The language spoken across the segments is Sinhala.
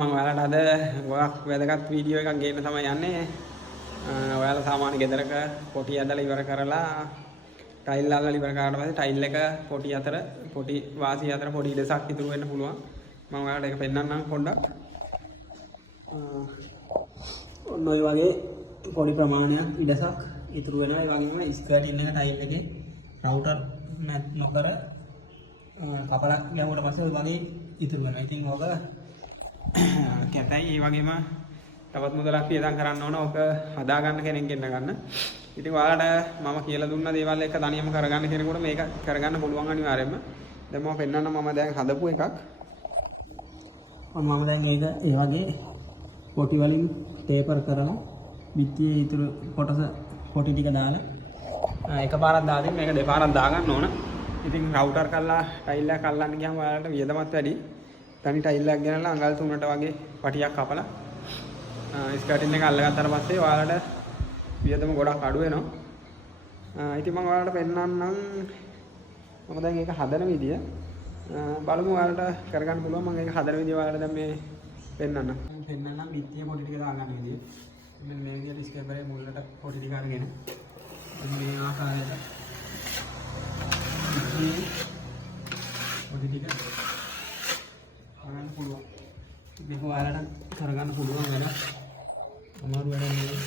ඔයාලට අද ගොඩක් වැදගත් වීඩියෝ එකක් ගේන්න තමයි යන්නේ. ඔයාලා සාමාන්‍ය ගෙදරක පොටි ඇදලා ඉවර කරලා ටයිල් අල්ලලා ඉවර කරාට පස්සේ ටයිල් එක පොටි වාසිය අතර පොඩි ඉඩසක් ඉතුරු වෙන්න පුළුවන්. මම ඔයාලට ඒක පෙන්නන්නම් පොඩ්ඩක්. ඔන්න ඔය වගේ පොඩි ප්‍රමාණයක් ඉඩසක් ඉතුරු වෙනවා. ඒ වගේම ස්කර්ටින් එක ටයිල් එකේ රවුටර් නොකර කපලා ගැහුවට පස්සේ ඔය වගේ ඉතුරු වෙනවා. ඉතින් ඕක කැතයි. ඒ වගේම තවත් මුදලක් වියදම් කරන්න ඕන. ඕක හදා ගන්න කෙනෙක් ගෙන්න ගන්න. ඉතින් ඔයාලට මම කියලා දුන්න දේවල් එක තනියම කරගන්න කෙනෙකුට මේක කරගන්න පුළුවන් අනිවාර්යයෙන්ම. දැන් මම පෙන්නන්න මම දැන් හදපු එකක්. මම දැන් ඒක ඒ වගේ පොටි වලින් ටේපර් කරලා බිත්තියේ ඉතුරු කොටස පොටි ටික දාලා එකපාරක් දාදින් මේක දෙපාරක් දාගන්න ඕන. ඉතින් රවුටර් කරලා ටයිල් එකක් අල්ලන්න ගියාම ඔයාලට වියදමත් වැඩි. තනි ටයිල් එකක් ගෙනල්ලා අඟල් 3ට වගේ පටියක් කපලා ස්කර්ටින් එක අල්ලගත්තාට පස්සේ ඔයාලට වියදම ගොඩක් අඩු වෙනවා. ඉතින් මම ඔයාලට පෙන්නන්නම් මම දැන් ඒක හදන විදිය. බලමු ඔයාලට කරගන්න පුළුවන්. මම ඒක හදන විදිය ඔයාලට දැන් මේ පෙන්නන්නම්. පෙන්නන්නම් බිත්තියේ පොටි ටික දාගන්න විදිය. මෙන්න මේ විදියට ස්කේපරේ මුලට පොටි ටික අරගෙන මේ ආකාරයට පොටි ටික කරගන්න පුළුවන්. මේක ඔයාලට කරගන්න පුළුවන් වැඩක්. අමාරු වැඩක් නෙවෙයි.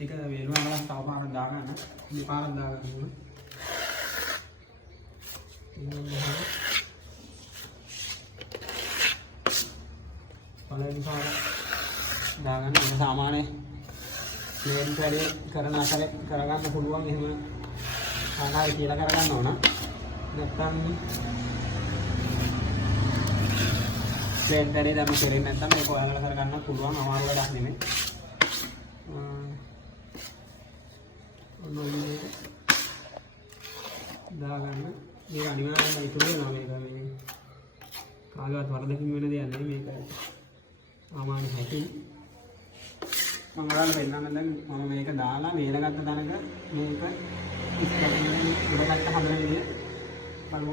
ඒක වේලුවම තව පාරක් දාගන්න. මේ පාරක් දාගන්න ඕන. පළවෙනි පාර දාගන්න. සාමාන්‍ය ප්ලේන් වැඩි කරන අතරේ කරගන්න පුළුවන්. එහෙම ආකාරය කියලා කරගන්න ඕන. නැත්තම් ප්ලේන් වැඩි දැම්ම කරේ නැත්තම් මේක ඔයාලට කරගන්න පුළුවන්. අමාරු වැඩක් නෙමෙයි. ඔන්න ඔය විදිහට දාගන්න. මේක අනිවාර්යයෙන්ම ඉතුරු වෙනවා. මේක මේ කාගවත් වරදකින් වෙන දෙයක් නෙමෙයි. මේක සාමාන්‍ය හැටි. මම ඔයාලට පෙන්නන්න දැන් මම මේක දාලා වේලගත්ත තැනක මේක ඉස්සරහින් හදන විදිය බලමු.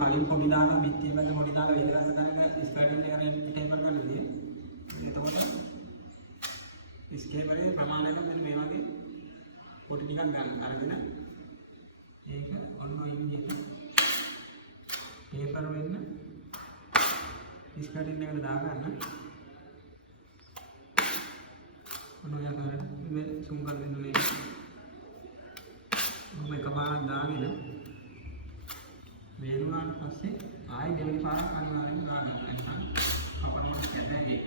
කලින් පොඩි දාලා බිත්තිය වල පොඩි දාලා වේලගත්ත තැනක ස්කර්ටින් එක රෙඩි ටේපර් කරන විදිය. එතකොට ස්කේපරේ ප්‍රමාණයට මෙන්න මේ වගේ පොටි ටිකක් ගන්න අරගෙන ඒක ඔන්න ඔය විදිහට පේපර් වෙන්න ස්කර්ටින් එකට දාගන්න. ඔන්න ඔය ආකාරයට මේ සුම් කර දෙන්න මේක. මම එකපාරක් දාගෙන වේලුණාට පස්සේ ආයෙ දෙවෙනි පාරක් අනිවාර්යෙන්ම දාගන්න. නැත්නම් අපරම කැඩෙන්නේ ඒක.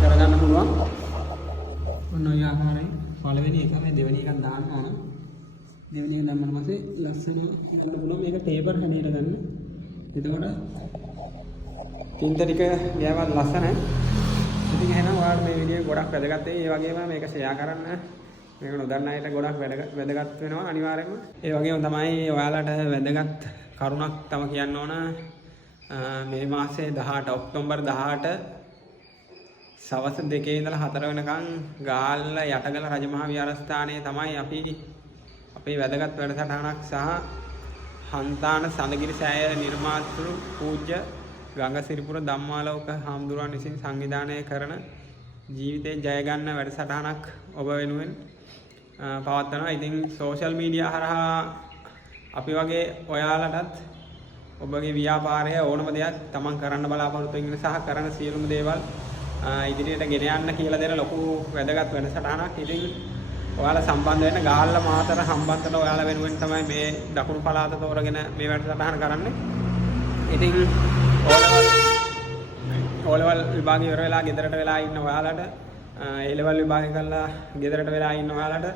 කරගන්න පුළුවන්. ඔන්න ඔය ආකාරයෙන් පළවෙනි එක මේ දෙවෙනි එකක් දාන්න ඕන. දෙවෙනි එක දැම්මම පස්සේ ලස්සන කරන්න පුළුවන්. මේක ටේපර් හැඩයට ගන්න. එතකොට තින්ත ටික ගෑවත් ලස්සනයි. ඉතින් එහෙනම් ඔයාලට මේ වීඩියෝ ගොඩක් වැදගත් වෙයි. ඒ වගේම මේක ෂෙයා කරන්න. මේක නොදන්න අයට ගොඩක් වැදගත් වෙනවා අනිවාර්යයෙන්ම. ඒ වගේම තමයි ඔයාලට වැදගත් කරුණක් තම කියන්න ඕන. මේ මාසේ 18 ඔක්තෝබර් 18 සවස් 2 ඉඳලා 4 වෙනකන් ගාල්ල යටගල රජමහා විහාරස්ථානයේ තමයි අපි අපේ වැදගත් වැඩසටහනක් සහ හන්තාන සඳගිරි සෑය නිර්මාතෘ පූජ්‍ය ගංගසිරිපුර ධම්මාලෝක හාමුදුරුවන් විසින් සංවිධානය කරන ජීවිතේ ජය ගන්න වැඩසටහනක් ඔබ වෙනුවෙන් පවත්වනවා. ඉතින් සෝෂල් මීඩියා හරහා අපි වගේ ඔයාලටත් ඔබගේ ව්‍යාපාරය ඕනම දෙයක් තමන් කරන්න බලාපොරොත්තු වෙන සහ කරන සියලුම දේවල් ඉදිරියට ගෙන යන්න කියලා දෙන ලොකු වැදගත් වෙනසටහනක්. ඉතින් ඔයාලා සම්බන්ධ වෙන්න ගාල්ල මාතර හම්බන්තොට ඔයාලා වෙනුවෙන් තමයි මේ දකුණු පළාත තෝරගෙන මේ වැඩසටහන කරන්නේ. ඉතින් ඕලෙවල් විභාගය ඉවර වෙලා ගෙදරට වෙලා ඉන්න ඔයාලට ඒ ලෙවල් විභාගය කරලා ගෙදරට වෙලා ඉන්න ඔයාලට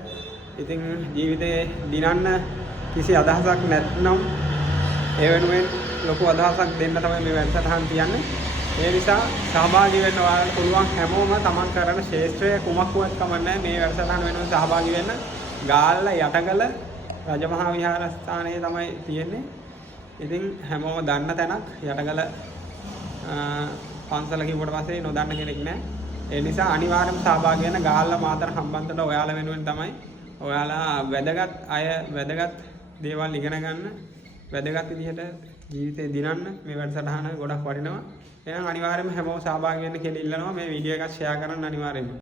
ඉතින් ජීවිතේ දිනන්න කිසි අදහසක් නැත්නම් ඒ වෙනුවෙන් ලොකු අදහසක් දෙන්න තමයි මේ වැඩසටහන තියන්නේ. ඒ නිසා සහභාගී වෙන්න ඔයාලට පුළුවන් හැමෝම තමන් කරන ශාස්ත්‍රය කුමක් වුවත් කමන්නේ මේ වැඩසටහන වෙනුවෙන් සහභාගී වෙන්න. ගාල්ල යටගල රජමහා විහාරස්ථානයේ තමයි තියෙන්නේ. ඉතින් හැමෝම දන්න තැනක් යටගල පන්සල කිව්වට පස්සේ නොදන්න කෙනෙක් නැහැ. ඒ නිසා අනිවාර්යයෙන්ම සහභාගී වෙන්න. ගාල්ල මාතර හම්බන්තොට ඔයාලා වෙනුවෙන් තමයි. ඔයාලා වැදගත් අය වැදගත් දේවල් ඉගෙන ගන්න, වැදගත් විදිහට ජීවිතේ දිනන්න මේ වැඩසටහන ගොඩක් වටිනවා. එහෙනම් අනිවාර්යයෙන්ම හැමෝම සහභාගී වෙන්න කියලා ඉල්ලනවා. මේ වීඩියෝ එක ෂෙයා කරන්න අනිවාර්යයෙන්ම.